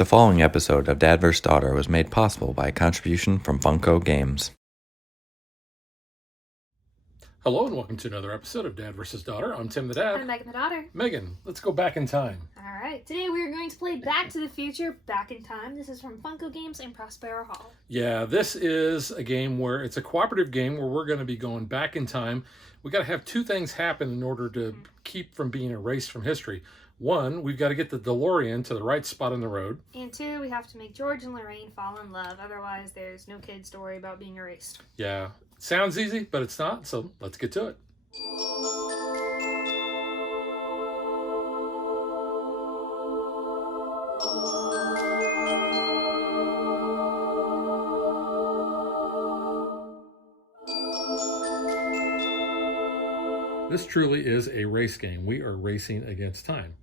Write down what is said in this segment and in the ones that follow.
The following episode of Dad vs. Daughter was made possible by a contribution from Funko Games. Hello and welcome to another episode of Dad vs. Daughter. I'm Tim the Dad. I'm Megan the daughter. Megan, let's go back in time. Alright, today we are going to play Back to the Future, Back in Time. This is from Funko Games and Prospero Hall. Yeah, this is a game where it's a cooperative game where we're going to be going back in time. We got to have two things happen in order to keep from being erased from history. One, we've got to get the DeLorean to the right spot on the road. And two, we have to make George and Lorraine fall in love. Otherwise, there's no kid story about being erased. Yeah, sounds easy, but it's not, so let's get to it. This truly is a race game. We are racing against time.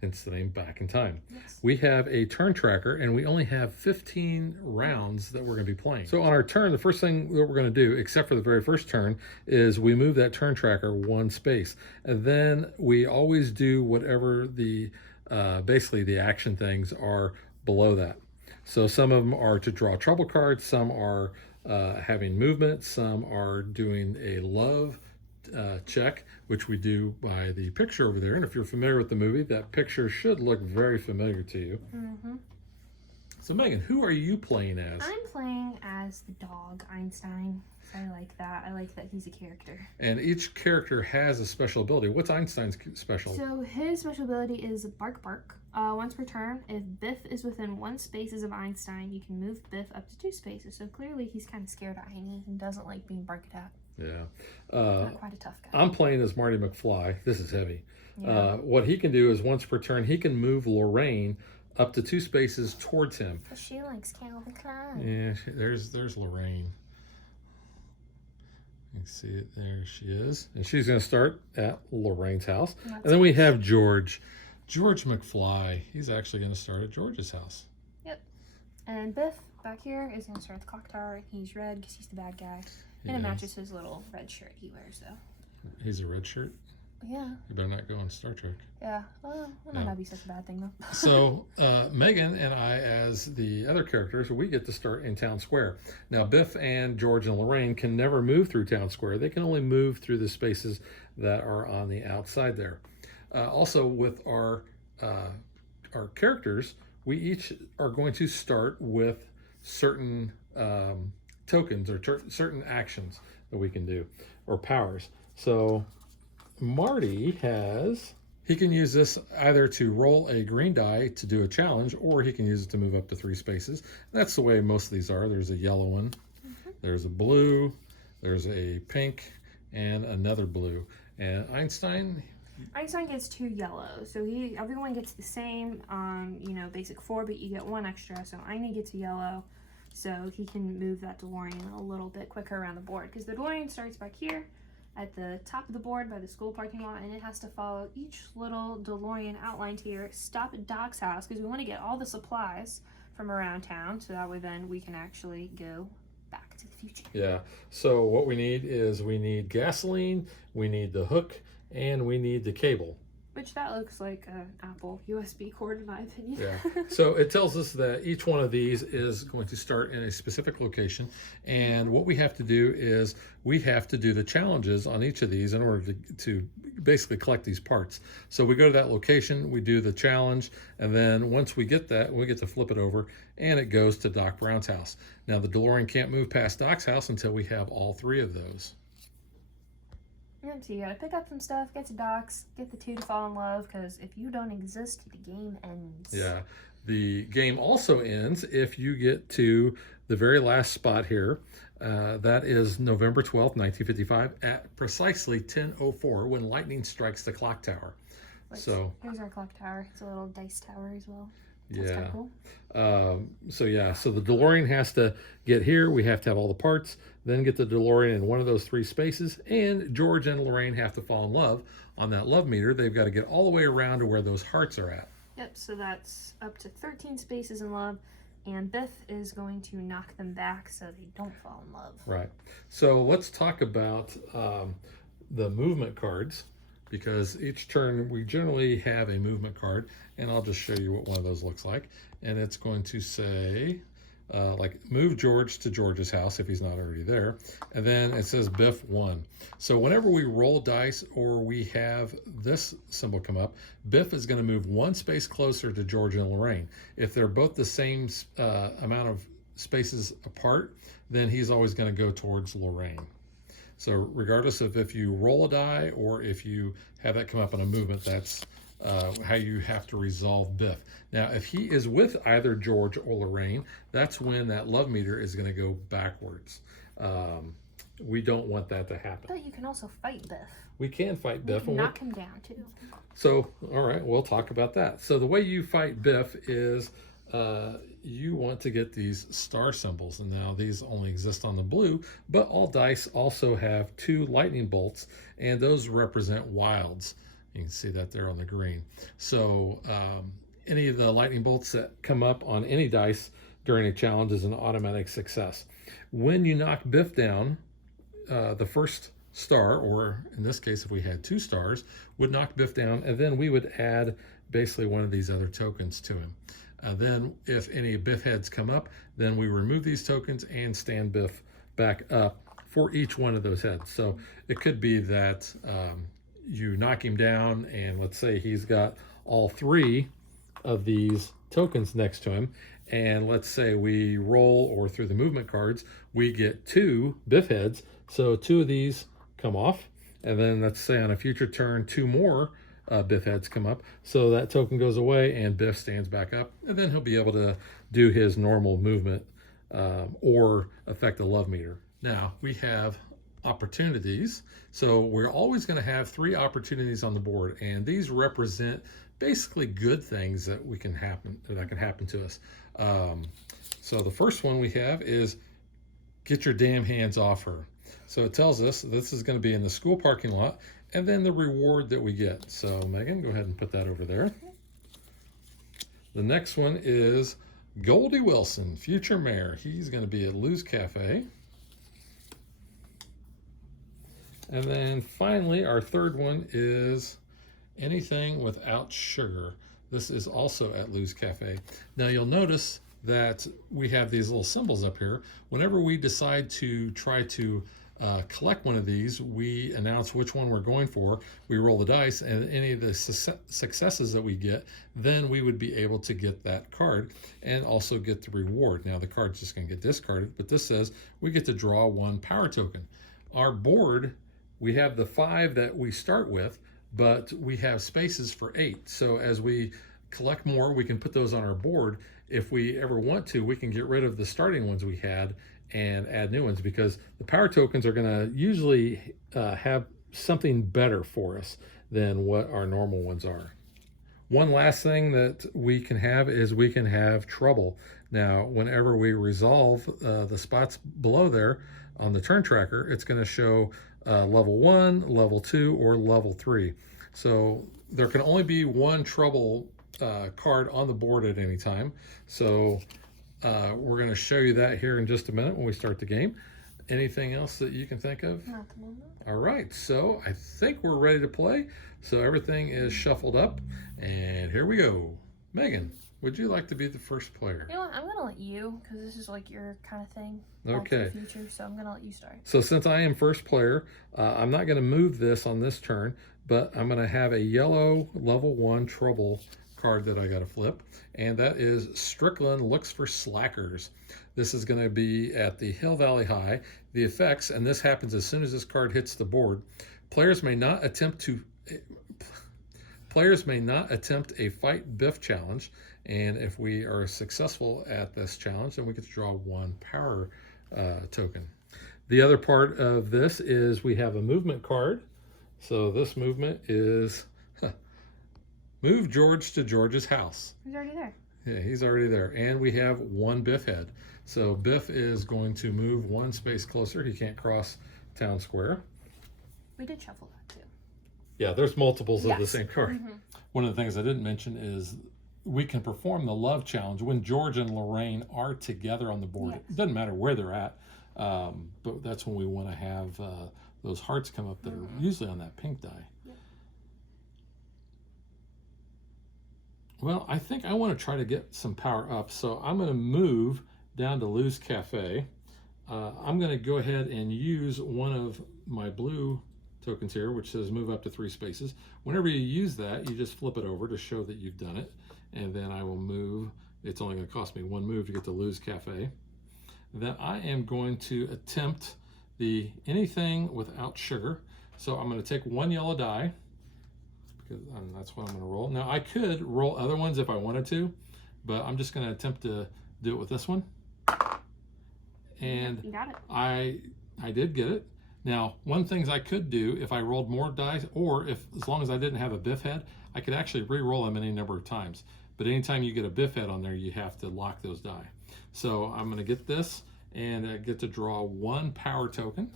Hence the name Back in Time. Yes. We have a turn tracker and we only have 15 rounds that we're going to be playing. So on our turn, the first thing that we're going to do, except for the very first turn, is we move that turn tracker one space. And then we always do whatever the basically the action things are below that. So some of them are to draw trouble cards, some are having movement, some are doing a love check, which we do by the picture over there. And if you're familiar with the movie, that picture should look very familiar to you. Mm-hmm. So Megan, who are you playing as? I'm playing as the dog, Einstein. I like that. I like that he's a character. And each character has a special ability. What's Einstein's special? So his special ability is Bark Bark. Once per turn, if Biff is within 1 spaces of Einstein, you can move Biff up to 2 spaces. So clearly he's kind of scared of Heine and doesn't like being barked at. Yeah. Not quite a tough guy. I'm playing as Marty McFly. This is heavy. Yeah. What he can do is once per turn, he can move Lorraine up to 2 spaces towards him. But she likes Calvin Klein. Yeah, there's Lorraine. You can see it. There she is. And she's going to start at Lorraine's house. And then we have George McFly. He's actually going to start at George's house. Yep. And Biff back here is going to start at the clock tower. He's red because he's the bad guy. And it matches his little red shirt he wears, though. He's a red shirt? Yeah. You better not go on Star Trek. Yeah. Well, that might not be such a bad thing, though. So, Megan and I, as the other characters, we get to start in Town Square. Now, Biff and George and Lorraine can never move through Town Square. They can only move through the spaces that are on the outside there. Also, with our characters, we each are going to start with certain tokens or certain actions that we can do, or powers. So Marty he can use this either to roll a green die to do a challenge, or he can use it to move up to 3 spaces. That's the way most of these are. There's a yellow one, there's a blue, there's a pink, and another blue. And Einstein gets 2 yellow, so everyone gets the same, basic 4, but you get 1 extra. So Eine gets a yellow, so he can move that DeLorean a little bit quicker around the board, because the DeLorean starts back here at the top of the board by the school parking lot, and it has to follow each little DeLorean outlined here, stop at Doc's house, because we want to get all the supplies from around town, so that way then we can actually go back to the future. Yeah, so what we need gasoline, we need the hook, and we need the cable. Which that looks like an Apple USB cord in my opinion. Yeah. So it tells us that each one of these is going to start in a specific location. And what we have to do is we have to do the challenges on each of these in order to basically collect these parts. So we go to that location, we do the challenge, and then once we get that, we get to flip it over and it goes to Doc Brown's house. Now the DeLorean can't move past Doc's house until we have all 3 of those. Yep, so you gotta pick up some stuff, get to Doc's, get the 2 to fall in love, because if you don't exist, the game ends. Yeah, the game also ends if you get to the very last spot here. That is November 12th, 1955, at precisely 10:04 when lightning strikes the clock tower. Here's our clock tower. It's a little dice tower as well. That's yeah. cool. So the DeLorean has to get here. We have to have all the parts, then get the DeLorean in one of those 3 spaces, and George and Lorraine have to fall in love on that love meter. They've got to get all the way around to where those hearts are at. Yep, so that's up to 13 spaces in love, and Biff is going to knock them back so they don't fall in love. Right. So let's talk about the movement cards. because each turn we generally have a movement card, and I'll just show you what one of those looks like. And it's going to say, like, move George to George's house if he's not already there. And then it says Biff 1. So whenever we roll dice or we have this symbol come up, Biff is going to move one space closer to George and Lorraine. If they're both the same amount of spaces apart, then he's always going to go towards Lorraine. So regardless of if you roll a die or if you have that come up in a movement, that's how you have to resolve Biff. Now, if he is with either George or Lorraine, that's when that love meter is going to go backwards. We don't want that to happen. But you can also fight Biff. We can fight Biff. You can knock him down too. So, all right, we'll talk about that. So the way you fight Biff is you want to get these star symbols. And now these only exist on the blue, but all dice also have 2 lightning bolts, and those represent wilds. You can see that there on the green. So any of the lightning bolts that come up on any dice during a challenge is an automatic success. When you knock Biff down, the first star, or in this case if we had 2 stars, would knock Biff down, and then we would add basically one of these other tokens to him. Then if any Biff heads come up, then we remove these tokens and stand Biff back up for each one of those heads. So it could be that you knock him down, and let's say he's got all 3 of these tokens next to him, and let's say we roll, or through the movement cards, we get 2 Biff heads, so 2 of these come off, and then let's say on a future turn 2 more Biff heads come up, so that token goes away and Biff stands back up, and then he'll be able to do his normal movement or affect the love meter. Now we have opportunities, so we're always going to have 3 opportunities on the board, and these represent basically good things that can happen to us. So the first one we have is get your damn hands off her. So it tells us this is going to be in the school parking lot, and then the reward that we get. So Megan, go ahead and put that over there. The next one is Goldie Wilson, future mayor. He's going to be at Lou's Cafe. And then finally, our third one is anything without sugar. This is also at Lou's Cafe. Now you'll notice that we have these little symbols up here. Whenever we decide to try to collect one of these, we announce which one we're going for. We roll the dice, and any of the successes that we get, then we would be able to get that card and also get the reward. Now the card's just going to get discarded, but this says we get to draw 1 power token. Our board, we have the 5 that we start with, but we have spaces for 8. So as we collect more, we can put those on our board. If we ever want to, we can get rid of the starting ones we had and add new ones, because the power tokens are going to usually have something better for us than what our normal ones are. One last thing that we can have is we can have trouble. Now, whenever we resolve the spots below there on the turn tracker, it's going to show level 1, level 2, or level 3. So there can only be 1 trouble card on the board at any time. So we're going to show you that here in just a minute when we start the game. Anything else that you can think of? Not the moment. All right, so I think we're ready to play. So everything is shuffled up, and here we go. Megan, would you like to be the first player? You know what? I'm going to let you, because this is like your kind of thing. Okay. Future, so I'm going to let you start. So since I am first player, I'm not going to move this on this turn, but I'm going to have a yellow level 1 trouble card that I got to flip, and that is Strickland Looks for Slackers. This is going to be at the Hill Valley High. The effects, and this happens as soon as this card hits the board, players may not attempt a fight Biff challenge, and if we are successful at this challenge, then we get to draw 1 power token. The other part of this is we have a movement card. So this movement is move George to George's house. He's already there. Yeah, he's already there. And we have 1 Biff head. So Biff is going to move 1 space closer. He can't cross town square. We did shuffle that too. Yeah, there's multiples of the Yes. same card. Mm-hmm. One of the things I didn't mention is we can perform the love challenge when George and Lorraine are together on the board. Yes. It doesn't matter where they're at, but that's when we want to have those hearts come up that are usually on that pink die. Yep. Well, I think I want to try to get some power up, so I'm going to move down to Lou's Cafe. I'm going to go ahead and use one of my blue tokens here, which says move up to 3 spaces. Whenever you use that, you just flip it over to show that you've done it, and then I will move. It's only going to cost me 1 move to get to Lou's Cafe. Then I am going to attempt the anything without sugar. So I'm going to take 1 yellow die, because that's what I'm going to roll. Now I could roll other ones if I wanted to, but I'm just going to attempt to do it with this one. And You got it. I did get it. Now, one thing I could do if I rolled more dice, or as long as I didn't have a biff head, I could actually re-roll them any number of times. But anytime you get a biff head on there, you have to lock those die. So I'm going to get this, and I get to draw 1 power token.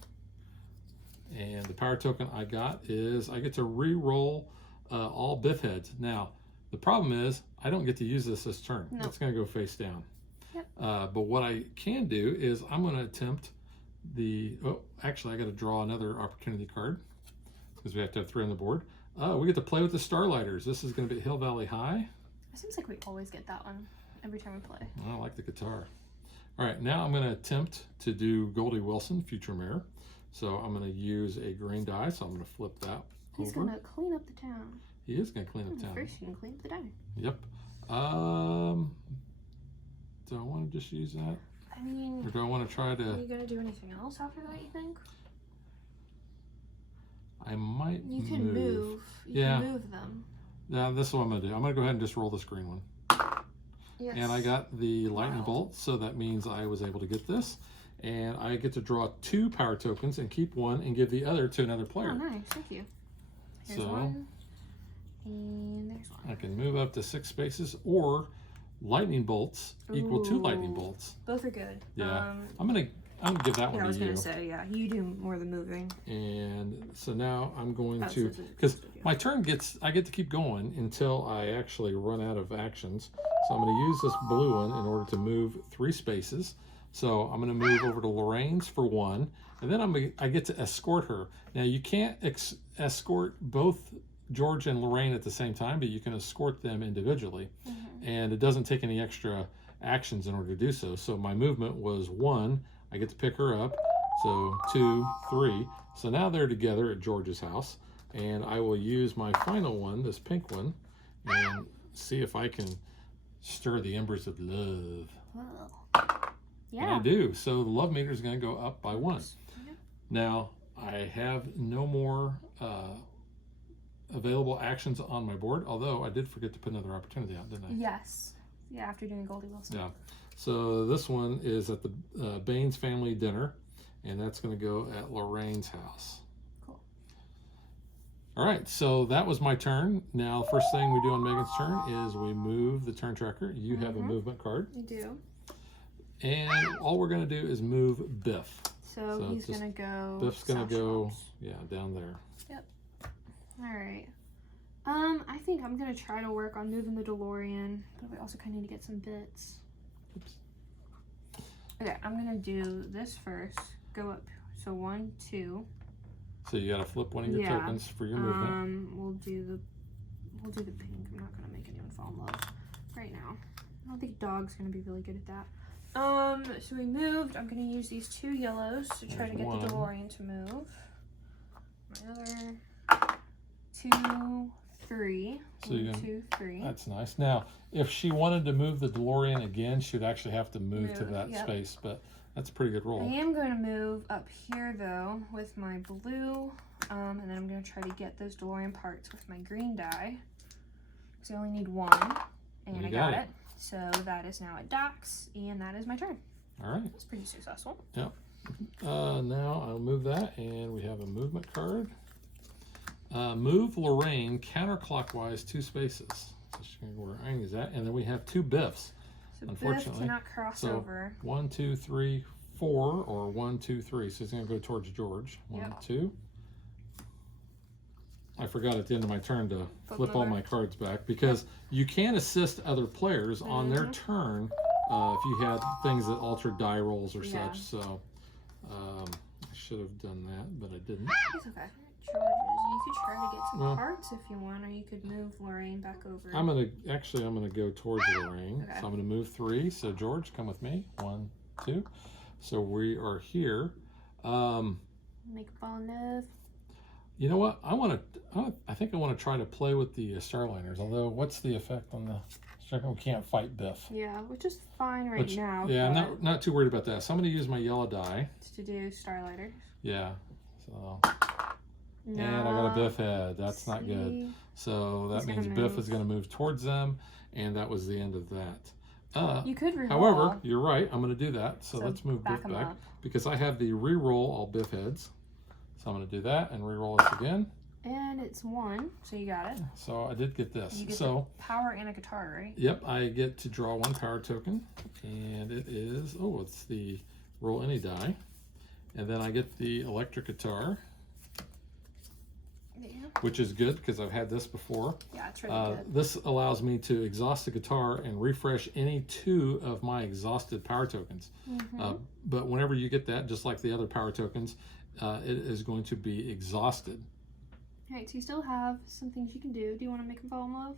And the power token I got is I get to re-roll all biff heads. Now, the problem is I don't get to use this turn. No. It's going to go face down. Yep. But what I can do is I'm going to attempt actually I got to draw another opportunity card because we have to have 3 on the board. We get to play with the Starlighters. This is going to be Hill Valley High. It seems like we always get that one every time we play. I like the guitar. All right, now I'm going to attempt to do Goldie Wilson, Future Mayor. So I'm going to use a green die, so I'm going to flip that He's over. going to clean up the town. He is going to clean up town. First, you can clean up the die. Yep. Do I want to just use that? I mean, Or do I want to try are to... you going to do anything else after that, you think? I might You can move. You Yeah. can move them. Yeah, this is what I'm going to do. I'm going to go ahead and just roll this green one. Yes. And I got the lightning Wow. bolt, so that means I was able to get this. And I get to draw 2 power tokens and keep 1 and give the other to another player. Oh, nice. Thank you. Here's So- 1. And there's 1. I can move up to 6 spaces, or lightning bolts equal 2 lightning Ooh. bolts. Both are good. Yeah. I'm gonna give that Yeah, I one was to going you. to say, yeah, you do more of the moving. And so now I'm going Oh, to, so- because my turn I get to keep going until I actually run out of actions. So I'm going to use this blue one in order to move 3 spaces. So I'm going to move over to Lorraine's for 1, and then I get to escort her. Now you can't escort both George and Lorraine at the same time, but you can escort them individually. And it doesn't take any extra actions in order to do so. So my movement was 1. I get to pick her up. So 2, 3. So now they're together at George's house. And I will use my final one, this pink one, and see if I can stir the embers of love. Well, And yeah. I do. So the love meter is going to go up by 1. Yeah. Now, I have no more available actions on my board, although I did forget to put another opportunity out, didn't I? Yes. Yeah, after doing Goldie Wilson. Yeah. So this one is at the Baines family dinner, and that's going to go at Lorraine's house. Cool. All right, so that was my turn. Now, first thing we do on Megan's turn is we move the turn tracker. You have a movement card, You do. and all we're going to do is move Biff. So he's just- going to go. Biff's going South to go, Shops. yeah, down there. All right. I think I'm gonna try to work on moving the DeLorean, but we also kind of need to get some bits. Oops. Okay, I'm gonna do this first. Go up. So 1, 2. So you got to flip one of your Yeah. tokens for your movement. We'll do the pink. I'm not gonna make anyone fall in love right now. I don't think dog's gonna be really good at that. So we moved. I'm gonna use these 2 yellows to try There's to get one. the DeLorean to move. My other 2, 3. So you're 1, gonna- 2, 3. That's nice. Now, if she wanted to move the DeLorean again, she would actually have to move to Move, that yep. space, but that's a pretty good I roll. am going to move up here though with my blue, and then I'm going to try to get those DeLorean parts with my green die. Because I only need 1, and You I got got it. it. So that is now at Doc's, and that is my turn. All right. That's pretty successful. Now I'll move that, and we have a movement card. Move Lorraine counterclockwise 2 spaces. So she's going to go where I use that, and then we have 2 Biffs. So Biff Unfortunately, cannot cross so- over. 1, 2, 3, 4, or 1, 2, 3. So it's going to go towards George. 1, Yep. 2. I forgot at the end of my turn to flip all over. my cards back, because you can assist other players on their turn if you had things that alter die rolls or Yeah. such. So I should have done that, but I didn't. It's okay. George's, you could try to get some Well, hearts if you want, or you could move Lorraine back over. I'm gonna go towards Lorraine. Okay. So I'm gonna move 3. So George, come with me. 1, 2. So we are here. Make a ball of. You know what? I think I want to try to play with the Starliners. Although, what's the effect on the? We can't fight Biff. Yeah, which is fine right now. Yeah, I'm not too worried about that. So I'm going to use my yellow die. To do Starlighters. Yeah. So. No, And I got a Biff head. That's not good. So that means Biff is going to move towards them, and that was the end of that. You could reroll. However, you're right. I'm going to do that. So let's move back Biff him back up. because I have the reroll all Biff heads. So I'm going to do that and reroll this again. And it's 1, so you got it. So I did get this. You get the power and a guitar, right? Yep, I get to draw 1 power token, and it is, it's the roll any die. And then I get the electric guitar, Yeah. which is good because I've had this before. Yeah, it's really good. This allows me to exhaust the guitar and refresh any 2 of my exhausted power tokens. But whenever you get that, just like the other power tokens, it is going to be exhausted. Alright, so you still have some things you can do. Do you want to make them fall in love?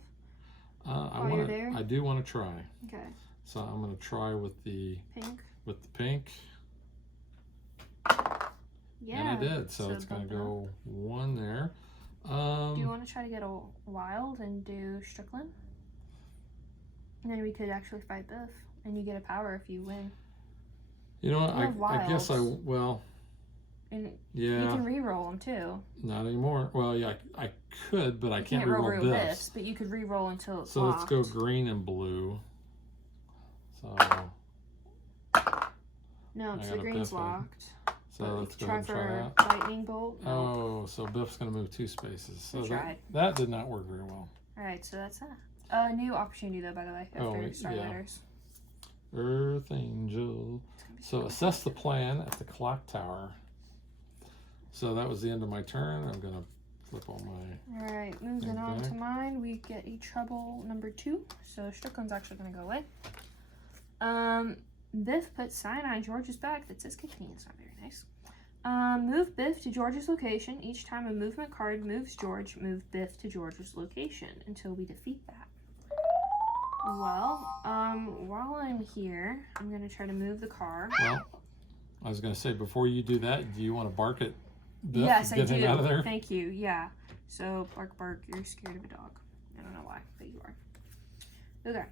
I do want to try. Okay. So I'm going to try with the Pink. pink. Yeah. And I did. So it's going to go 1 there. Do you want to try to get a wild and do Strickland? And then we could actually fight Biff, and you get a power if you win. You know what? I guess And yeah. you can re-roll them too. Not anymore. Well, yeah, I could, but I can't roll re-roll Biff's. but you could re-roll until it's So locked. let's go green and blue. So No, I so got a green's Biff head. locked. So let's go try and try for that. lightning bolt. No. Oh, so Biff's going to move 2 spaces. So that did not work very well. All right, so that's that. New opportunity though, by the way. After Starlighters. Earth Angel. So assess the plan at the clock tower. So that was the end of my turn. I'm going to flip all my... All right, moving on to mine. We get a trouble number 2. So Strickland's actually going to go away. Biff puts sign on George's back that says kick me. It's not very nice. Move Biff to George's location. Each time a movement card moves George, move Biff to George's location until we defeat that. Well, while I'm here, I'm going to try to move the car. Well, I was going to say, before you do that, do you want to bark at Biff? Yes, get him out of there? Thank you. Yeah. So, bark, bark. You're scared of a dog. I don't know why, but you are. Okay.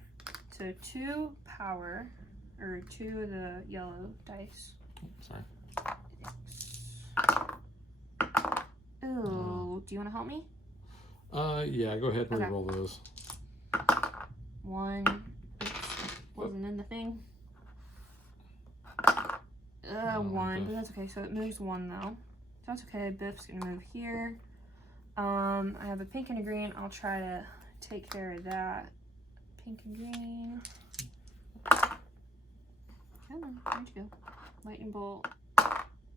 So, 2 power, or 2 of the yellow dice. Sorry. Ooh, do you want to help me? Yeah, go ahead and re-roll those. 1. Oops, wasn't in the thing. 1, but that's okay. So it moves 1 though. That's okay. Biff's gonna move here. I have a pink and a green. I'll try to take care of that. Pink and green. Come on, where'd you go? Lightning bolt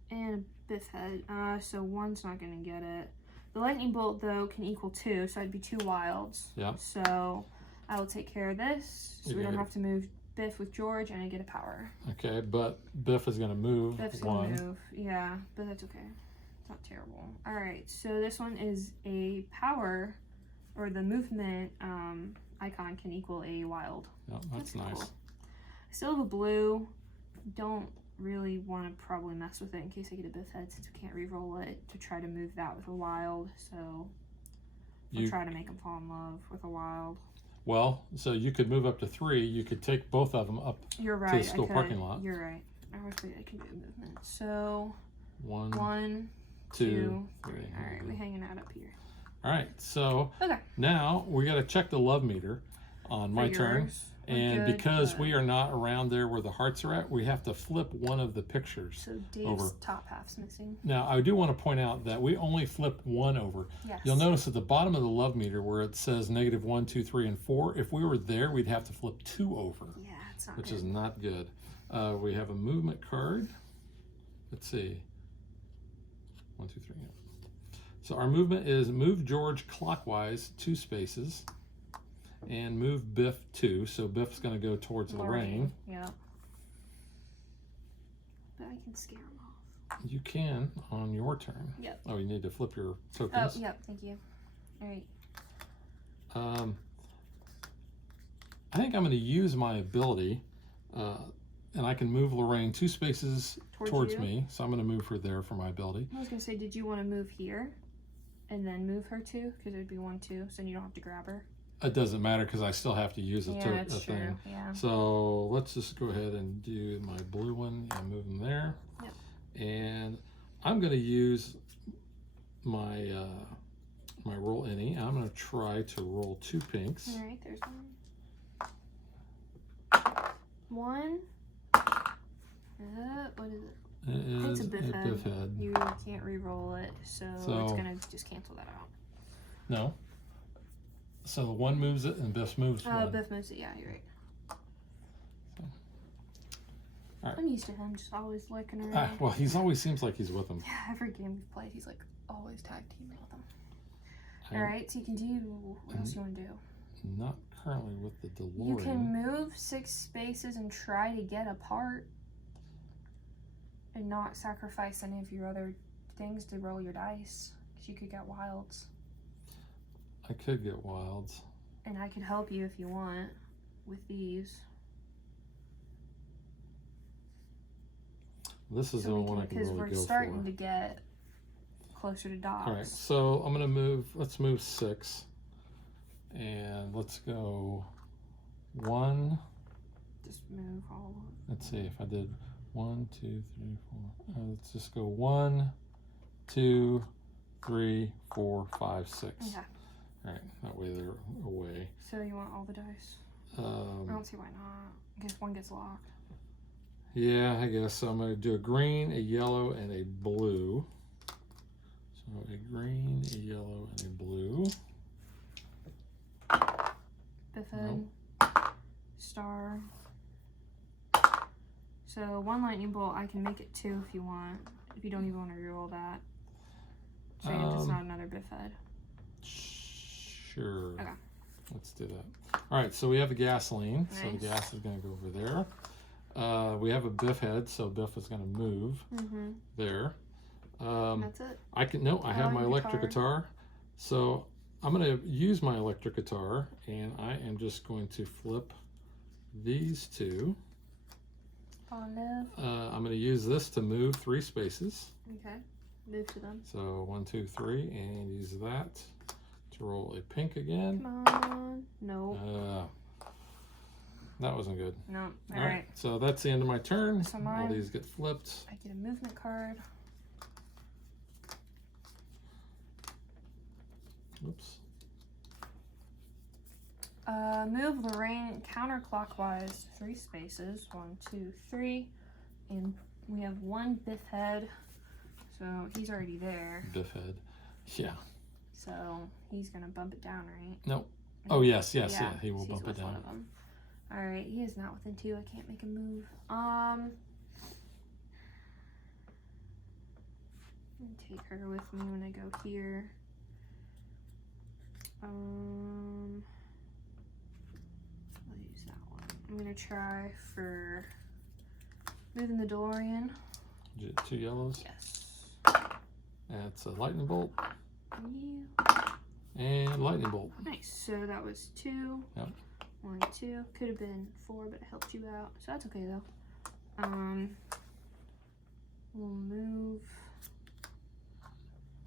and a Biff head. So 1's not gonna get it. The lightning bolt though can equal 2, so I'd be 2 wilds. Yeah. So I will take care of this, so we don't have to move Biff with George, and I get a power. Okay, but Biff is going to move Biff's 1. gonna move, yeah, but that's okay. It's not terrible. All right, so this one is a power, or the movement icon can equal a wild. Yeah, that's nice. Cool. I still have a blue. Don't really want to probably mess with it in case I get a Biff head, since we can't re-roll it, to try to move that with a wild. So I'll try to make them fall in love with a wild. Well, so you could move up to 3. You could take both of them up to the school parking lot. You're right. I can do a movement. So 1, 2, 3. All right, we're hanging out up here. All right, so now we got to check the love meter on my turn. And because we are not around there where the hearts are at, we have to flip one of the pictures so Dave's top half's missing. Now, I do want to point out that we only flipped 1 over. Yes. You'll notice at the bottom of the love meter where it says -1, 2, 3, and 4, if we were there, we'd have to flip 2 over. Yeah, it's not which good. is not good. We have a movement card. Let's see. 1, 2, 3. Yeah. So our movement is move George clockwise 2 spaces. And move Biff 2, so Biff's going to go towards Lorraine. Yeah. But I can scare him off. You can on your turn. Yep. Oh, you need to flip your Oh, tokens. yep. Thank you. All right. I think I'm going to use my ability, and I can move Lorraine 2 spaces towards you? me. So I'm going to move her there for my ability. I was gonna say, did you want to move here, and then move her too? Because it'd be 1, 2, so you don't have to grab her. It doesn't matter because I still have to use a That's true. thing. Yeah. So let's just go ahead and do my blue one and move them there. Yep. And I'm going to use my my roll any. I'm going to try to roll 2 pinks. All right, there's one. What is it? It's a biff head. biff head. You can't re-roll it, so it's gonna just cancel that out. No. So the one moves it and Biff moves one. Biff moves it. Yeah, you're right. All right. I'm used to him just always looking around. Well, he's always seems like he's with them. Yeah, every game we've played, he's like always tag teaming with them. All right, so you can do. What else you want to do? Not currently with the DeLorean. You can move 6 spaces and try to get a part, and not sacrifice any of your other things to roll your dice, because you could get wilds. I could get wilds. And I could help you if you want with these. This is the only one I can really go for. Because we're starting to get closer to docks. All right, so I'm going to move, let's move 6. And let's go 1. Just move all of Let's see if I did 1, 2, 3, 4. Let's just go 1, 2, 3, 4, 5, 6. Okay. All right, that way they're away. So you want all the dice? I don't see why not. I guess one gets locked. Yeah, I guess so. I'm going to do a green, a yellow, and a blue. So a green, a yellow, and a blue. Biffin. Star. So 1 lightning bolt, I can make it 2 if you want. If you don't even want to reroll that. So it's not another biff head. Sure. Okay. Let's do that. All right, so we have the gasoline. Nice. So the gas is going to go over there. We have a biff head, so biff is going to move there. That's it. I have my electric guitar. So I'm going to use my electric guitar, and I am just going to flip these 2. On left. I'm going to use this to move 3 spaces. Okay. Move to them. So 1, 2, 3, and use that to roll a pink again. Come on. No. That wasn't good. No. All right. So that's the end of my turn. So All these get flipped. I get a movement card. Oops. Move Lorraine counterclockwise 3 spaces. 1, 2, 3. And we have 1 biff head. So he's already there. Biff head. Yeah. So he's going to bump it down, right? Nope. Oh, yes. Yeah, he will he's bump it with down. One of them. All right, he is not within 2. I can't make him move. Take her with me when I go here. I'll use that one. I'm gonna try for moving the DeLorean. 2 yellows. Yes. That's a lightning bolt You. and lightning bolt. Nice. So that was 2. Yep. 1, 2. Could have been 4, but I helped you out, so that's okay though. We'll move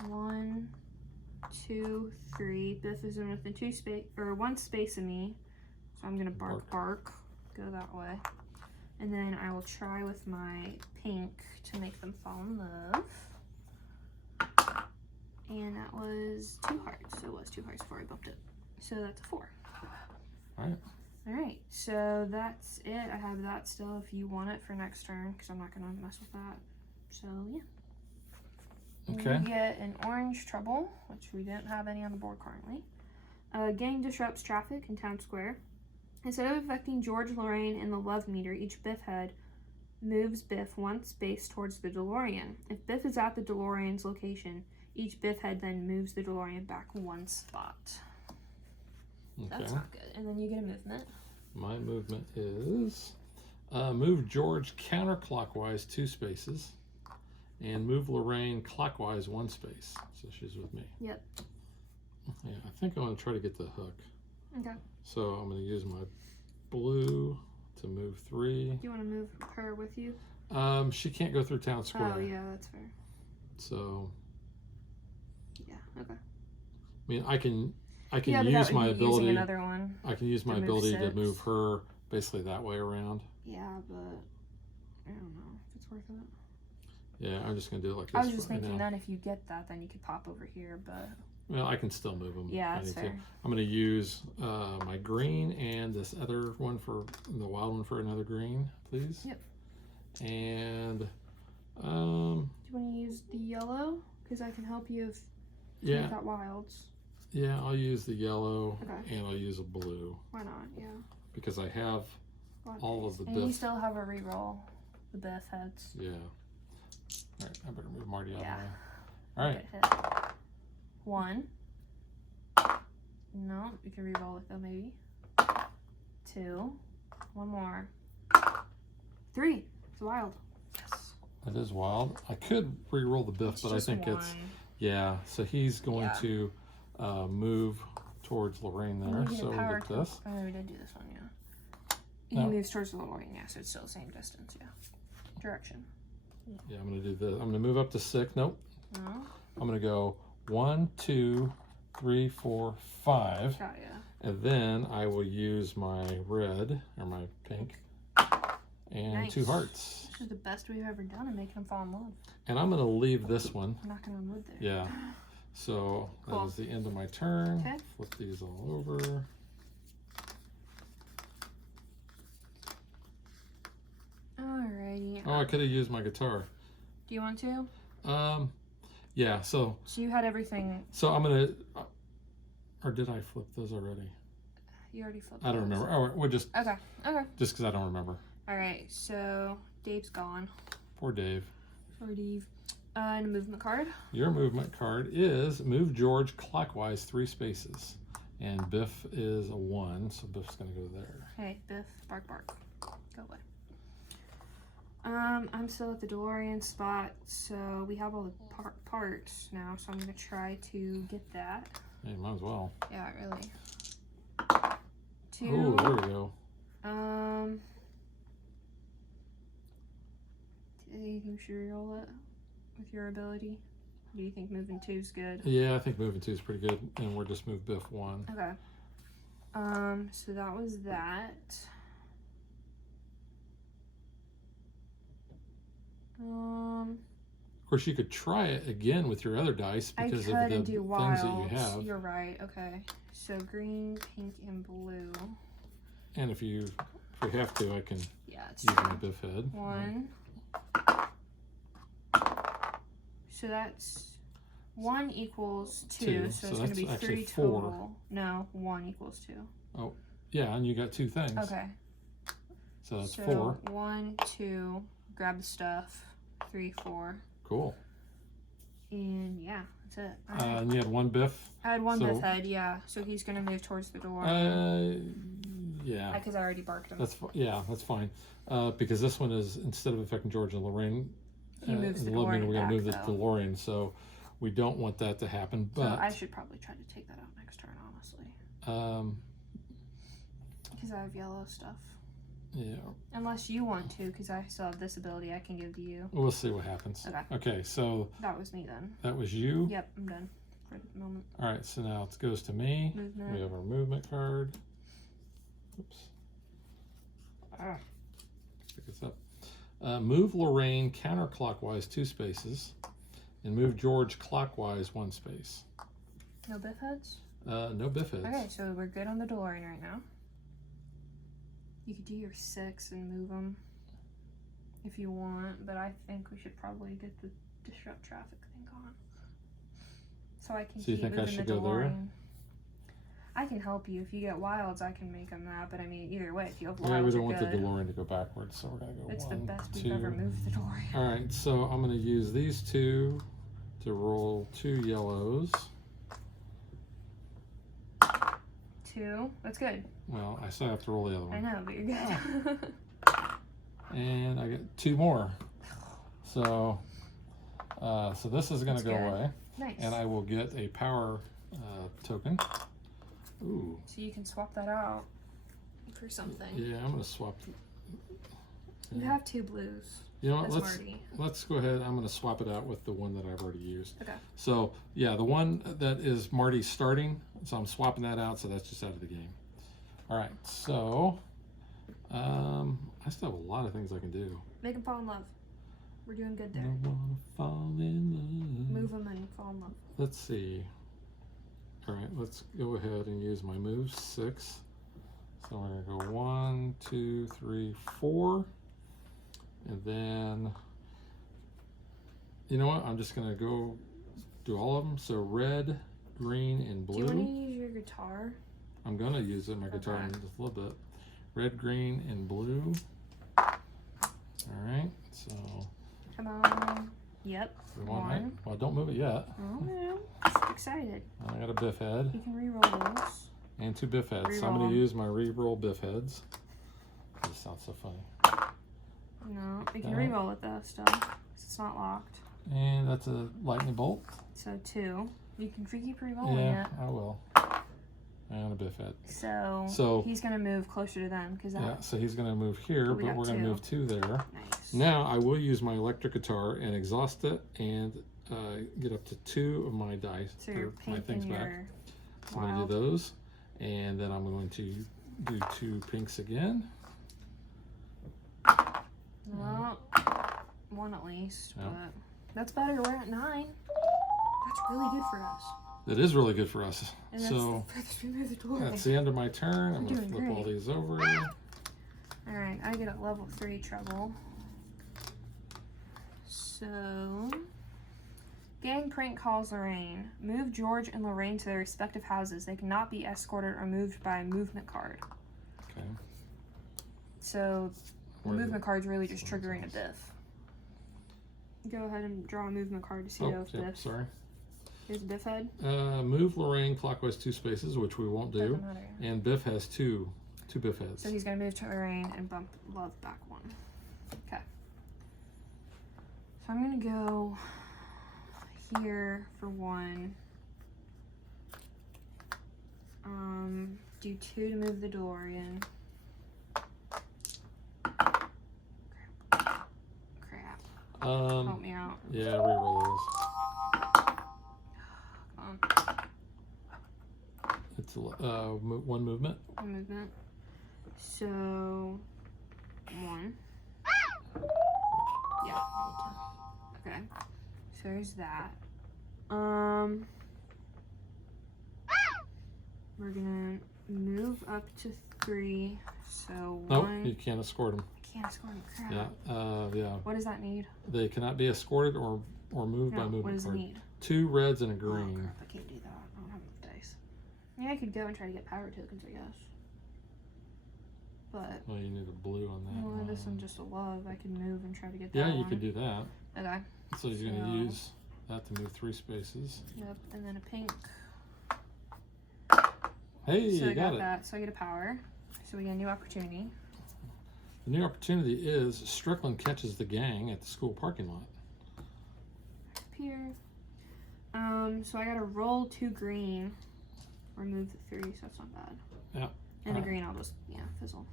1, 2, 3. Biff is in within 2 space or 1 space of me, so I'm gonna bark. Go that way, and then I will try with my pink to make them fall in love. And that was 2 hearts, so it was 2 hearts before I bumped it. So that's a 4. All right. All right, so that's it. I have that still if you want it for next turn, because I'm not gonna mess with that. So yeah. Okay. We get an orange trouble, which we didn't have any on the board currently. Gang disrupts traffic in town square. Instead of affecting George, Lorraine, and the love meter, each Biff head moves Biff 1 space towards the DeLorean. If Biff is at the DeLorean's location, each Biff head then moves the DeLorean back 1 spot. Okay. That's not good. And then you get a movement. My movement is move George counterclockwise 2 spaces And move Lorraine clockwise 1 space. So she's with me. Yep. Yeah, I think I'm going to try to get the hook. Okay. So I'm going to use my blue to move 3. Do you want to move her with you? She can't go through town square. Oh, yeah, that's fair. So. Yeah, okay. I mean, I can Yeah, but use that would my be using ability. another one. I can use my move ability to 6. move her basically that way around. Yeah, but I don't know if it's worth it. Yeah, I'm just going to do it like this. I was just right thinking now. that if you get that, then you could pop over here, but... Well, I can still move them. Yeah, if I that's need to. fair. I'm going to use my green and this other one for the wild one for another green, please. Yep. And Do you want to use the yellow? Because I can help you if you've got wilds. Yeah, I'll use the yellow Okay. and I'll use a blue Why not? Yeah. because I have all of the And you biff. still have a reroll. The biff heads. Yeah. All right, I better move Marty out Yeah. of the way. All right. Get hit. 1. No, you can reroll it though, maybe. 2. 1 more. 3. It's wild. Yes. That is wild. I could re-roll the biff, It's but I just think it's, one. yeah. So he's going Yeah. to move towards Lorraine And there. you get So a we power get to- this. Oh, we did do this one, yeah. He No. moves towards the Lorraine, yeah, so it's still the same distance, yeah. Direction. Yeah, I'm going to do this. I'm going to move up to 6. Nope. No? I'm going to go 1, 2, 3, 4, 5. Got ya. And then I will use my red or my pink and Nice. 2 hearts. This is the best we've ever done in making them fall in love. And I'm going to leave this one. I'm knocking on wood there. Yeah. So Cool. that is the end of my turn. Okay. Flip these all over. Alrighty. Oh, I could have used my guitar. Do you want to? Yeah. So So you had everything. I'm gonna. Or did I flip those already? You already flipped I don't those. remember. Oh, we're just Okay. Okay. because I don't remember. Alright, so Dave's gone. Poor Dave. Or Dave. And a movement card. Your movement card is move George clockwise 3 spaces, and Biff is a 1, so Biff's gonna go there. Hey, Biff, bark bark. Go away. I'm still at the DeLorean spot, so we have all the parts now, so I'm gonna try to get that. Hey, might as well. Yeah, really. 2. Oh, there we go. Do you think we should reroll it with your ability? Do you think moving 2 is good? Yeah, I think moving 2 is pretty good, and we're just move Biff 1. Okay. So that was that. Of course, you could try it again with your other dice because of I the could and do things wilds. that you have. You're right. Okay. So green, pink, and blue. And if you have to, I can Yeah, it's use true. my Biff head. 1. So that's 1 equals 2. 2, So so it's going to that's be actually 3 4. total. No, 1 equals 2. Yeah, and you got 2 things. Okay. So that's So 4. 1, 2, grab the stuff. 3, 4. Cool. And yeah, that's it. All right. And you had 1 Biff. I had 1 so- Biff head, yeah. So he's going to move towards the door. Yeah. Because I already barked him. That's fine. Because this one is, instead of affecting George and Lorraine, He moves the in Lubmin, DeLorean we're going back, to move the though. DeLorean, so we don't want that to happen. So But I should probably try to take that out next turn, honestly. Because I have yellow stuff. Yeah, Unless you want to, because I still have this ability I can give to you. we'll see what happens. Okay, so That was me then. that was you. Yep, I'm done for the moment. All right, so now it goes to me. Movement. We have our movement card. Oops. Pick this up. Move Lorraine counterclockwise 2 spaces, and move George clockwise 1 space. No Biff heads? No Biff heads. Okay, so we're good on the DeLorean right now. You could do your 6 and move them if you want, but I think we should probably get the disrupt traffic thing on. So I can So you keep think I moving should the go there? DeLorean. I can help you. If you get wilds, I can make them that, but I mean, either way, if you have wilds, Yeah, we don't you're want good. the DeLorean to go backwards, so we're gonna go It's 1, the best 2. we've ever moved the DeLorean. All right, so I'm gonna use these 2 to roll 2 yellows. 2. That's good. Well, I still have to roll the other I one. know, but you're good. And I get 2 more. So So this is going to That's go good. away. Nice. And I will get a power token. Ooh. So you can swap that out for something. Yeah, I'm going to swap. You have 2 blues. You know what? That's Let's let's go ahead. I'm going to swap it out with the one that I've already used. Okay. So yeah, the one that is Marty starting. So I'm swapping that out. So that's just out of the game. All right. So I still have a lot of things I can do. Make them fall in love. We're doing good I there. wanna fall in love. Move them and fall in love. Let's see. All right, let's go ahead and use my move 6. So we're gonna go 1, 2, 3, 4, and then you know what? I'm just gonna go do all of them. So red, green, and blue. Do you want to use your guitar? I'm gonna use it, my guitar in just a little bit. Red, green, and blue. All right, so. Come on. Yep. One. Well, don't move it yet. Oh no. Just excited. I got a biff head. You can re-roll those. And 2 biff heads. So I'm Reroll. going to use my re-roll biff heads. This sounds so funny. No, you can Okay. re-roll it though still. 'Cause it's not locked. And that's a lightning bolt. So 2. You can keep re-rolling Yeah, it. I will. And a biff head. So he's gonna move closer to them because Yeah, so he's going to move here, But we but got we're going to 2. move 2 there. Nice. Now I will use my electric guitar and exhaust it and get up to 2 of my dice. So your or my pink things and back. your So I'm going wild. to do those. And then I'm going to do 2 pinks again. Well, 1 at least, Yeah. but that's better. We're at 9. That's really good for us. That is really good for us. And that's So the furthest we move the door. that's the end of my turn. I'm You're going to doing flip all great. these over. Alright, I get a level 3 treble. So, gang prank calls Lorraine. Move George and Lorraine to their respective houses. They cannot be escorted or moved by a movement card. Okay. So, the Where movement card's really just someone's triggering a house. biff. Go ahead and draw a movement card to see Oh, those yep, biff. sorry. Here's a biff head. Move Lorraine clockwise 2 spaces, which we won't do. Doesn't matter. And Biff has two Biff heads. So he's gonna move to Lorraine and bump Love back 1. Okay. So I'm gonna go here for 1. Do 2 to move the DeLorean. Crap. Help me out. Yeah, reroll those. Come on. It's 1 movement. One movement. So 1. Yeah. Okay. So there's that. We're gonna move up to 3. So Nope, 1. you can't escort them. I can't score any crap. Yeah, yeah. What does that need? They cannot be escorted or moved by No, movement what does it card. need? 2 reds and a Oh green. crap, I can't do that. I don't have enough dice. Yeah, I could go and try to get power tokens, I guess. But Well, you need a blue on that. well, this one. one's just a love. I can move and try to get that Yeah, you one. could do that. Okay. So you're going So- to use that to move 3 spaces. Yep, and then a pink. Hey, So you I got got it. that. So I get a power. So we get a new opportunity. The new opportunity is Strickland catches the gang at the school parking lot. Up here. So I gotta roll 2 green. Remove the 3, so that's not bad. Yeah. And the Alright. green I'll just fizzle.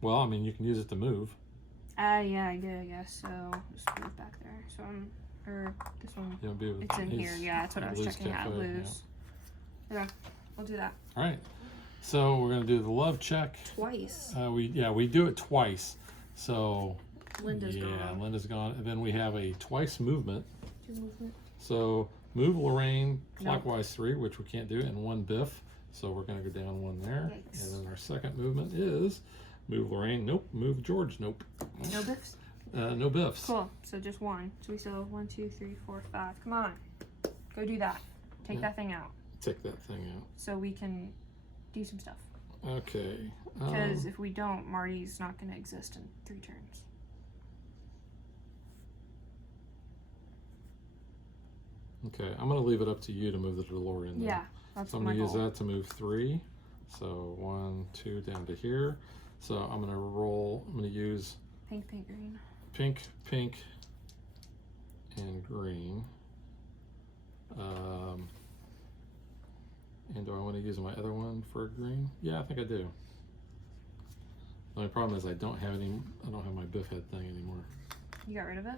Well, I mean, you can use it to move. Yeah, I do, I guess. So just move back there. So this one. You know, be with It's in here. his- Yeah, that's what I was Blue's checking out. Cafe, Blues. Yeah, we'll do that All right. So we're gonna do the love check. twice. We do it twice. So Linda's gone. Linda's gone, and then we have a twice movement. 2 movement. So move Lorraine Nope. clockwise 3, which we can't do, and 1 biff. So we're gonna go down 1 there. Yikes. And then our second movement is move Lorraine. Nope. Move George. Nope. No biffs. No biffs. Cool. So just 1. So we still have 1, 2, 3, 4, 5. Come on, go do that. Take Yeah. that thing out Take that thing out. so we can do some stuff. Okay. Because if we don't, Marty's not going to exist in 3 turns. Okay, I'm gonna leave it up to you to move the DeLorean. Then. Yeah, that's So I'm my gonna use goal. that to move 3. So 1, 2 down to here. So I'm gonna use Pink, pink, green. pink, pink, and green. And do I want to use my other one for green? Yeah, I think I do. The only problem is I don't have my biff head thing anymore. You got rid of it?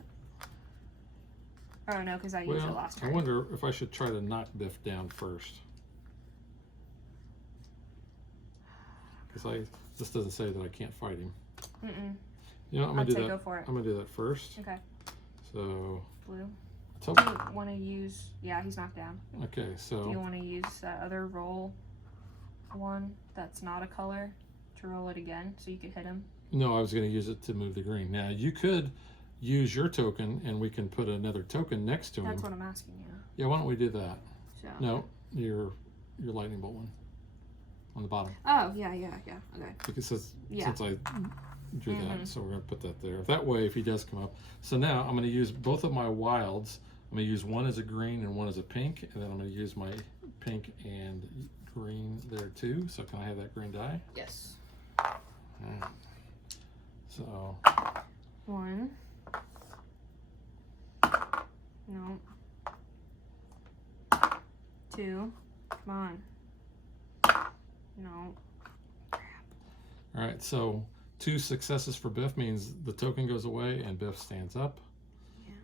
Oh no, because I used it last I time. wonder if I should try to knock biff down first. Because this doesn't say that I can't fight him. Mm-mm. You know, I'm gonna do that. Go for it. I'm gonna do that first. Okay. So. Blue. Do you want to use? Yeah, he's knocked down. Okay, so. Do you want to use that other roll one that's not a color to roll it again so you could hit him? No, I was going to use it to move the green. Now you could use your token, and we can put another token next to him. That's what I'm asking you. Yeah, why don't we do that? So. No, your lightning bolt one on the bottom. Oh yeah, okay. Because since I drew that, so we're going to put that there. That way, if he does come up. So now I'm going to use both of my wilds. I'm going to use one as a green and one as a pink, and then I'm going to use my pink and green there too. So can I have that green die? Yes. So. 1. No. 2. Come on. No. All right, so 2 successes for Biff means the token goes away and Biff stands up. Yeah.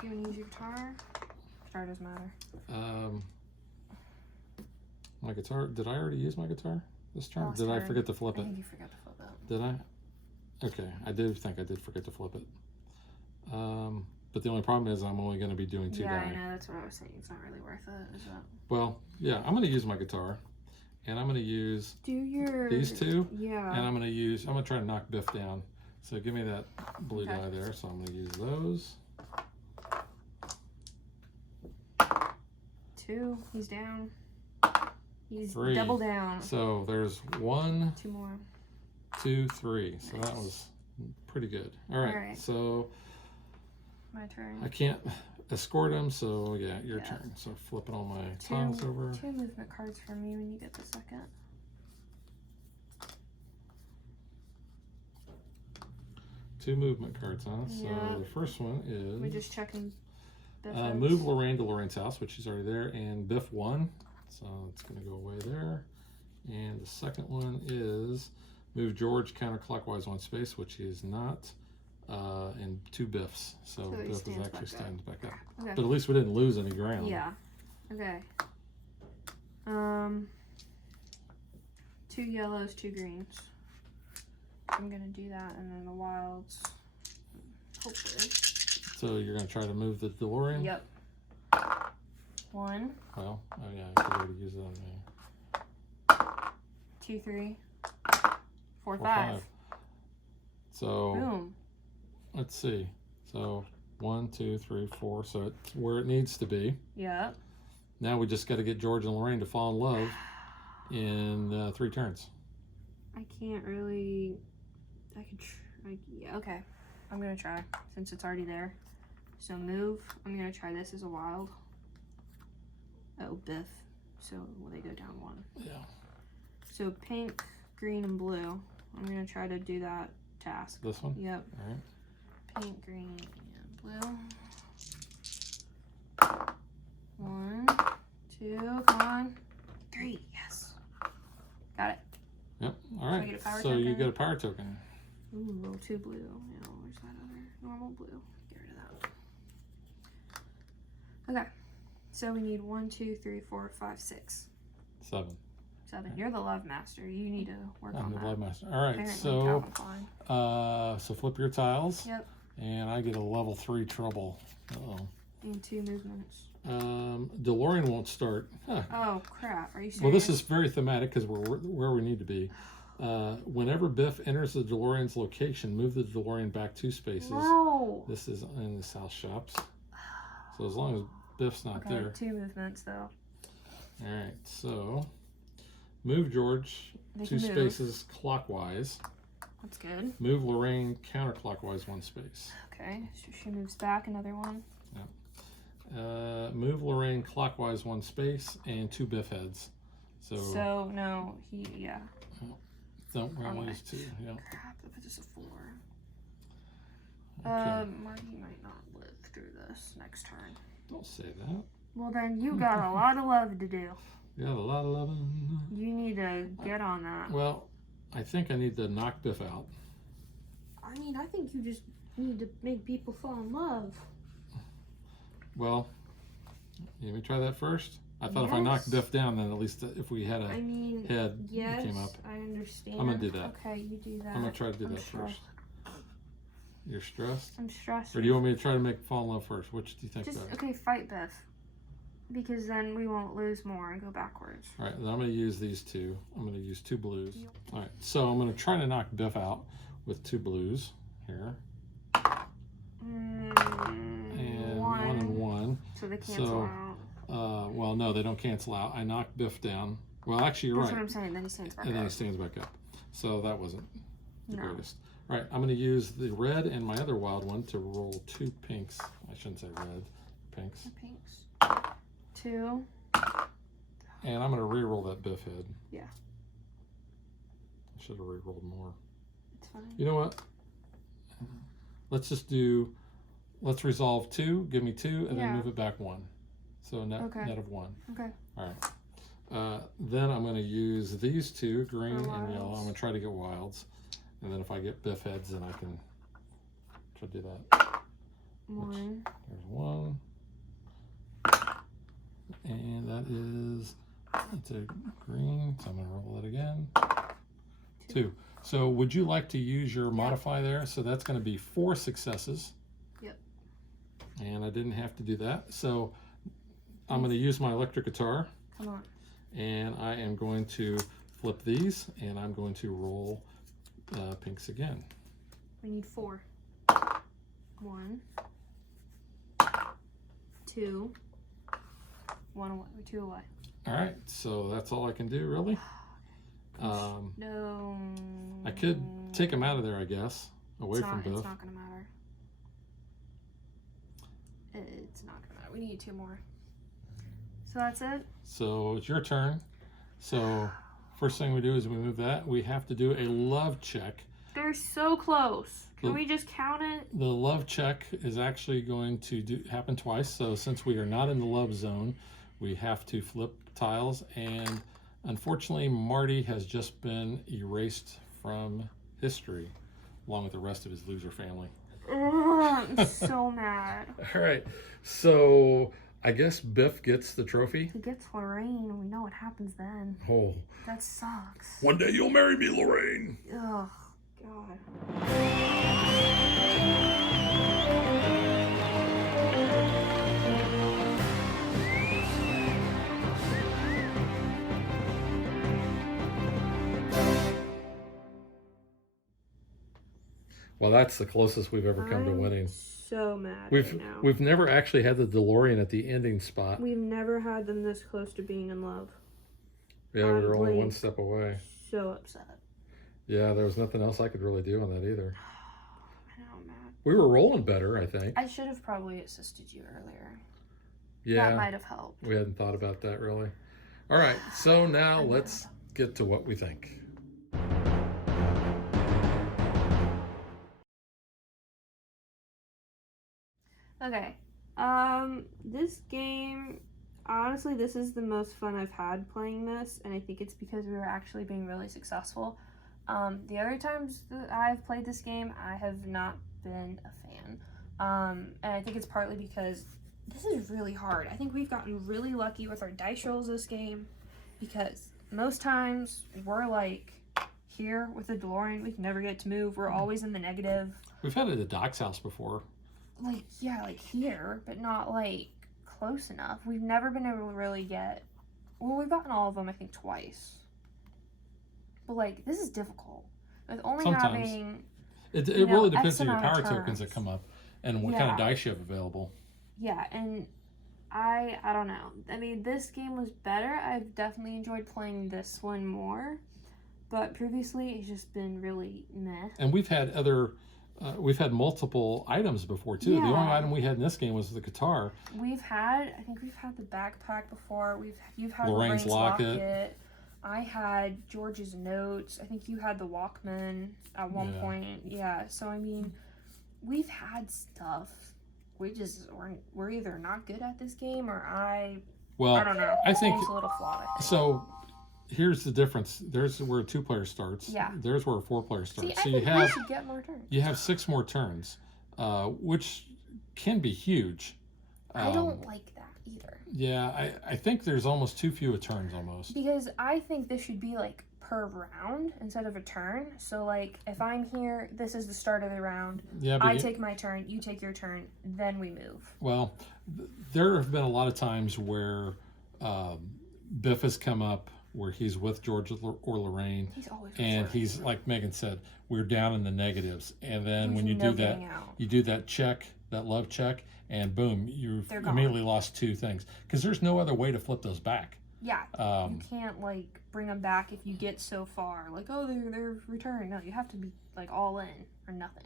Do you want to use your guitar? Guitar doesn't matter. My guitar, did I already use my guitar this turn? Last Did I turn. forget to flip I it? think you forgot to flip it. Did I? Okay, I did think I did forget to flip it. But the only problem is I'm only going to be doing 2 die. Yeah, I know, that's what I was saying. It's not really worth it, is it? Well, yeah, I'm going to use my guitar. And I'm going to use these 2. Yeah. And I'm going to try to knock Biff down. So give me that blue die there. So I'm going to use those. 2. He's down. He's 3. double down. So there's 1, 2 more. 2, 3. So that was pretty good. All right. So my turn. I can't escort him. So yeah, your turn. So flipping all my tiles over. 2 movement cards for me when you get the second. Two movement cards, huh? So the first one is. We're just checking. Move Lorraine to Lorraine's house, which she's already there, and Biff 1. So it's going to go away there. And the second one is move George counterclockwise 1 space, which he is not, and 2 Biffs. So Biff is actually standing back up. Okay. But at least we didn't lose any ground. Yeah. Okay. 2 yellows, 2 greens. I'm going to do that, and then the wilds, hopefully. So you're going to try to move the DeLorean? Yep. 1. Well, oh yeah, I could already use that on me. 2, 3, 4, 5. So boom. Let's see. So 1, 2, 3, 4. So it's where it needs to be. Yep. Now we just got to get George and Lorraine to fall in love in 3 turns. I can't really. I could try. Yeah. Okay. I'm gonna try since it's already there. So move. I'm gonna try this as a wild. Oh, Biff. So will they go down 1? Yeah. So pink, green, and blue. I'm gonna try to do that task. This one? Yep. All right. Pink, green, and blue. 1, 2, come on. 3, yes. Got it. Yep. All right. I get a power so token? you get a power token. Ooh, roll 2 blue. Now, where's that other normal blue? Get rid of that. Okay. So we need 1, 2, 3, 4, 5, 6. 7. 7. You're the love master. You need to work on I'm the that. love master. All right. Apparently, So, Calvin Klein. so flip your tiles. Yep. And I get a level 3 trouble. Uh-oh. And 2 movements. DeLorean won't start. Huh. Oh crap! Are you serious? Well, this is very thematic because we're where we need to be. Whenever Biff enters the DeLorean's location, move the DeLorean back 2 spaces. No. This is in the South Shops. So as long as Biff's not there. 2 movements though. All right. So move George 2 spaces clockwise. That's good. Move Lorraine counterclockwise 1 space. Okay. So she moves back another 1. Yep. Move Lorraine clockwise 1 space and 2 Biff heads. So no, yeah. Don't round use 2. Yeah. Crap, that puts us at 4. Marty might not live through this next turn. Don't say that. Well, then you got a lot of love to do. You got a lot of loving. You need to get on that. Well, I think I need to knock Biff out. I mean, I think you just need to make people fall in love. Well, let me try that first. I thought if I knocked Biff down, then at least if we had a head that came up. I understand. I'm going to do that. Okay, you do that. I'm going to try to do that first. You're stressed? I'm stressed. Or do you want me to try to make fall in love first? Which do you think better? Okay, fight Biff. Because then we won't lose more and go backwards. All right, then I'm going to use these two. I'm going to use 2 blues. All right, so I'm going to try to knock Biff out with 2 blues here. And 1 and 1. So they cancel out. Well, no, they don't cancel out. I knocked Biff down. Well, actually, you're right. That's what I'm saying. Then he stands back up. And then he stands back up. So that wasn't the greatest. All right, I'm going to use the red and my other wild one to roll 2 pinks. I shouldn't say red. Pinks. 2. And I'm going to re-roll that Biff head. Yeah. I should have re-rolled more. It's fine. You know what? Let's just do, let's resolve 2, give me 2, and then move it back 1. So net of 1. Okay. All right. Then I'm going to use these 2, green and yellow. I'm going to try to get wilds. And then if I get Biff heads, then I can try to do that. 1. There's 1. And that is, it's a green, so I'm going to roll it again. 2. So would you like to use your modify there? So that's going to be 4 successes. Yep. And I didn't have to do that. So I'm going to use my electric guitar. Come on. And I am going to flip these, and I'm going to roll pinks again. We need 4. 1, 2, 1 away, 2 away. All right, so that's all I can do, really. No. I could take him out of there, I guess, away from Biff. It's not going to matter. It's not going to matter. We need 2 more. So that's it? So it's your turn. So first thing we do is we move that. We have to do a love check. They're so close. Can we just count it? The love check is actually going to happen twice. So since we are not in the love zone, we have to flip tiles. And unfortunately, Marty has just been erased from history, along with the rest of his loser family. Ugh, I'm so mad. All right. So I guess Biff gets the trophy. He gets Lorraine, and we know what happens then. Oh. That sucks. One day you'll marry me, Lorraine. Ugh, God. Well, that's the closest we've ever come to winning. So mad We've never actually had the DeLorean at the ending spot. We've never had them this close to being in love. Yeah, we were only 1 step away. So upset. Yeah, there was nothing else I could really do on that either. I know, I'm mad. We were rolling better, I think. I should have probably assisted you earlier. Yeah. That might have helped. We hadn't thought about that really. All right, so now let's get to what we think. Okay. This game, honestly, this is the most fun I've had playing this, and I think it's because we were actually being really successful. The other times that I've played this game, I have not been a fan. And I think it's partly because this is really hard. I think we've gotten really lucky with our dice rolls this game, because most times we're like here with the DeLorean, we can never get to move. We're always in the negative. We've had it at Doc's house before. Like, yeah, like here, but not like close enough. We've never been able to really get, well, we've gotten all of them, I think, twice. But like, this is difficult. With only having, it really depends on your power tokens that come up and what kind of dice you have available. Yeah, and I don't know. I mean, this game was better. I've definitely enjoyed playing this one more. But previously, it's just been really meh. And we've had we've had multiple items before too. Yeah. The only item we had in this game was the guitar. I think we've had the backpack before. You've had Lorraine's locket. I had George's notes. I think you had the Walkman at one point. Yeah. So I mean, we've had stuff. We're either not good at this game, or I don't know. I think It's a little flawed. I think. so. Here's the difference. There's where a 2-player starts. Yeah. There's where a 4-player starts. See, so I you think have we should get more turns. you have 6 more turns, which can be huge. I don't like that either. Yeah, I think there's almost too few turns almost. Because I think this should be like per round instead of a turn. So like if I'm here, this is the start of the round. Yeah, but I take my turn, you take your turn, then we move. Well, there have been a lot of times where Biff has come up where he's with George or Lorraine, He's always with and Lorraine. he's like Megan said, we're down in the negatives, and then when you no do that, getting out. you do that check, that love check, and boom, you've They're gone. immediately lost 2 things because there's no other way to flip those back. Yeah, you can't like bring them back if you get so far. Like, oh, they're returned. No, you have to be like all in or nothing.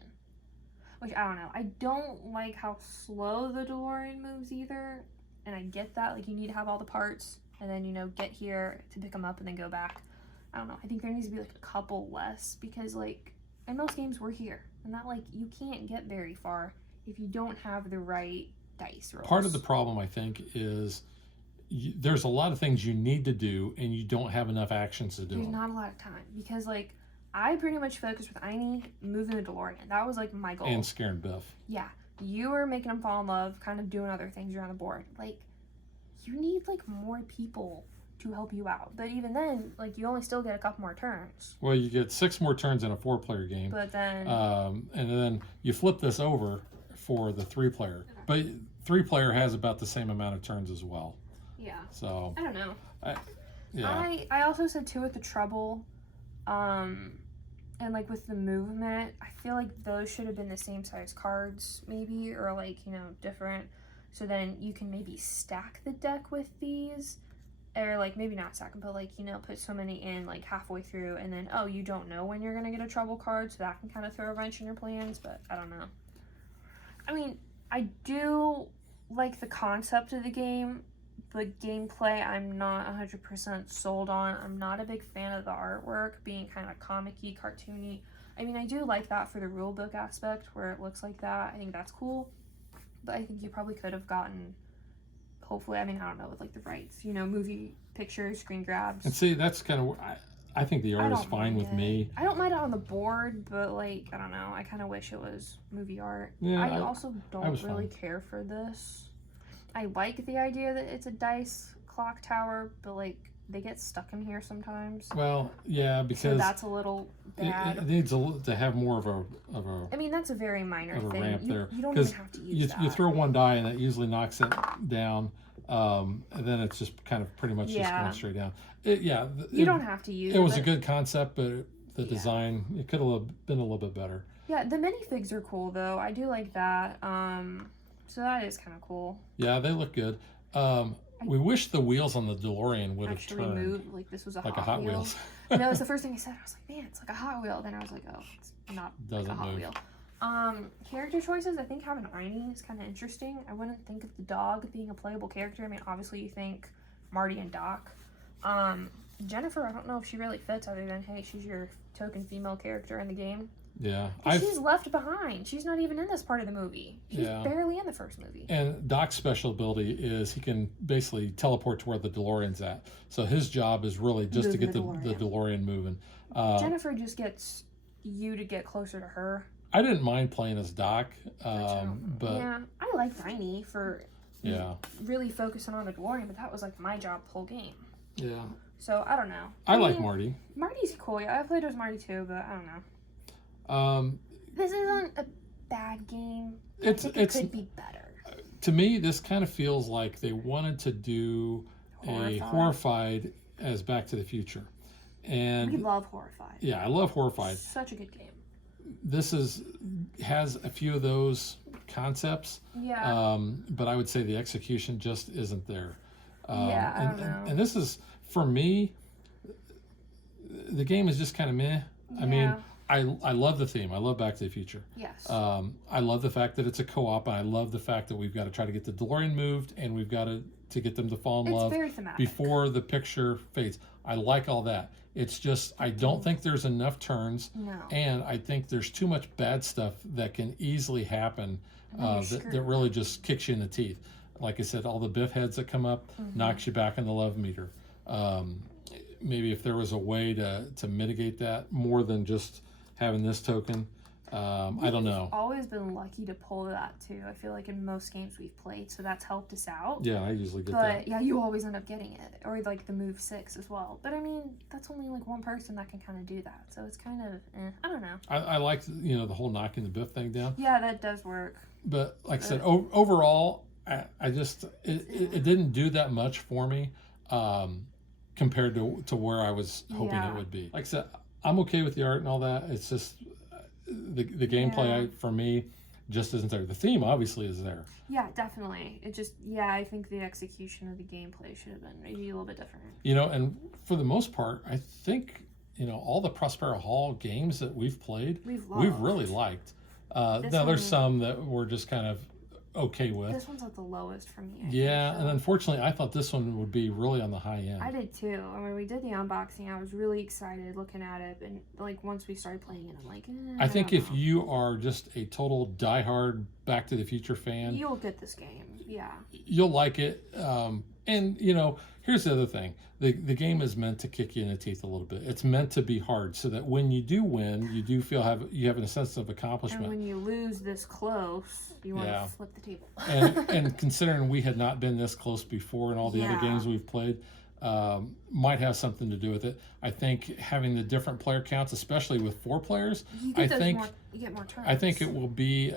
Which I don't know. I don't like how slow the DeLorean moves either. And I get that. Like, you need to have all the parts and then, you know, get here to pick them up and then go back. I don't know. I think there needs to be like a couple less because like in most games we're here and that like you can't get very far if you don't have the right dice rolls. Part of the problem, I think, is there's a lot of things you need to do and you don't have enough actions to do There's them. not a lot of time because like I pretty much focused with Aini moving the DeLorean. That was like my goal. And scaring Biff. Yeah, you were making them fall in love, kind of doing other things around the board. Like, you need like more people to help you out. But even then, like you only still get a couple more turns. Well, you get 6 more turns in a 4-player game. But then, And then you flip this over for the 3-player. But 3-player has about the same amount of turns as well. yeah, So, I don't know. yeah. I also said too with the treble, and like with the movement, I feel like those should have been the same size cards maybe, or like, you know, different. So then you can maybe stack the deck with these, or like maybe not stack them, but like, you know, put so many in like halfway through, and then oh, you don't know when you're gonna get a treble card, so that can kind of throw a wrench in your plans. But I don't know. I mean, I do like the concept of the game. The gameplay I'm not 100% sold on. I'm not a big fan of the artwork being kind of comic-y, cartoony. I mean, I do like that for the rulebook aspect where it looks like that. I think that's cool. But I think you probably could have gotten, hopefully, I mean, I don't know, with like the rights, you know, movie pictures, screen grabs. And see, that's kind of, I think the art is fine with me. I don't mind it on the board, but like, I don't know. I kind of wish it was movie art. Yeah, I also don't was really fine. care for this. I like the idea that it's a dice clock tower, but like they get stuck in here sometimes. Well, yeah, So because that's a little bad. it needs to have more of a I mean, that's a very minor of a thing. ramp there. You don't 'Cause even have to use that. you throw one die and that usually knocks it down, and then it's just kind of pretty much just Yeah. going straight down. You don't have to use it. It was a but- good concept, but the design, it could have been a little bit better. Yeah, the minifigs are cool though. I do like that. So that is kind of cool. Yeah, they look good. We wish the wheels on the DeLorean would have Actually turned moved like this was a like Hot a Hot Wheel. Wheels. And that was the first thing I said. I was like, man, it's like a Hot Wheel. Then I was like, oh, it's not like a Doesn't Hot move. Wheel. Character choices, I think having Aini is kind of interesting. I wouldn't think of the dog being a playable character. I mean, obviously you think Marty and Doc. Jennifer, I don't know if she really fits other than, hey, she's your token female character in the game. Yeah, She's left behind. She's not even in this part of the movie. She's barely in the first movie. and Doc's special ability is he can basically teleport to where the DeLorean's at. So his job is really just Move to get the the DeLorean. DeLorean moving. Jennifer just gets you to get closer to her. I didn't mind playing as Doc, but Yeah, I like Aini for yeah, really focusing on the DeLorean, but that was like my job the whole game. yeah. So I don't know. I like mean, Marty. Marty's cool. Yeah, I played as Marty too, but I don't know. Um, This isn't a bad game. It's- I think it could be better. to me, this kind of feels like they wanted to do a Horrified as Back to the Future, We and love Horrified. yeah, I love Horrified. Such a good game. This has a few of those concepts, Yeah. but I would say the execution just isn't there. Yeah, I don't know. And this is, for me, the game is just kind of meh. I mean, Yeah. I love the theme. I love Back to the Future. Yes. I love the fact that it's a co-op, and I love the fact that we've got to try to get the DeLorean moved, and we've got to to get them to fall in It's love very thematic. before the picture fades. I like all that. It's just I don't think there's enough turns, No. and I think there's too much bad stuff that can easily happen that really just kicks you in the teeth. Like I said, all the biff heads that come up knocks you back in the love meter. Maybe if there was a way to mitigate that more than just having this token, I don't know. Always been lucky to pull that too. I feel like in most games we've played, so that's helped us out. Yeah, I usually get But that. yeah, you always end up getting it, or like the move 6 as well. But I mean, that's only like one person that can kind of do that, so it's kind of I don't know. I like the whole knocking the biff thing down. Yeah, that does work. But like I said, overall, I just it didn't do that much for me compared to where I was hoping it would be. Like I said, I'm okay with the art and all that. It's just the gameplay for me just isn't there. The theme obviously is there. Yeah, definitely. It just I think the execution of the gameplay should have been maybe a little bit different. And for the most part, I think all the Prospero Hall games that we've played, we've really liked. Now there's some that we're just kind of okay with. This one's at the lowest for me. Yeah, and unfortunately, I thought this one would be really on the high end. I did too. And when we did the unboxing, I was really excited looking at it, and like once we started playing it, I'm like, I think if you are just a total diehard Back to the Future fan, you'll get this game. Yeah, you'll like it. And here's the other thing: the game is meant to kick you in the teeth a little bit. It's meant to be hard, so that when you do win, you do feel you have a sense of accomplishment. And when you lose this close, you want to flip the table. and considering we had not been this close before, and all the other games we've played, might have something to do with it. I think having the different player counts, especially with 4 players, you get more turns. I think it will be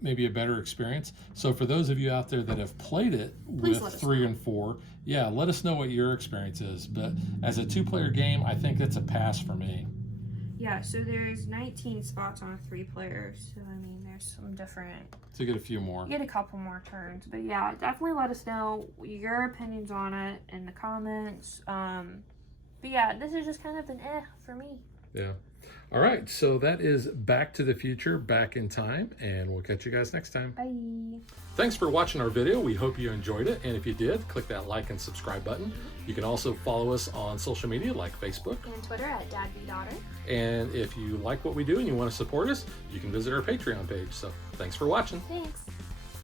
maybe a better experience. So for those of you out there that have played it with 3 and 4, let us know what your experience is. But as a 2-player game, I think that's a pass for me. Yeah, so there's 19 spots on a 3-player, so I mean there's some different. So you get a few more. You get a couple more turns, but yeah, definitely let us know your opinions on it in the comments. But yeah, this is just kind of an for me. Yeah. All right, so that is Back to the Future, Back in Time, and we'll catch you guys next time. Bye. Thanks for watching our video. We hope you enjoyed it, and if you did, click that like and subscribe button. You can also follow us on social media like Facebook and Twitter at DadBeDaughter. And if you like what we do and you want to support us, you can visit our Patreon page. So thanks for watching. Thanks.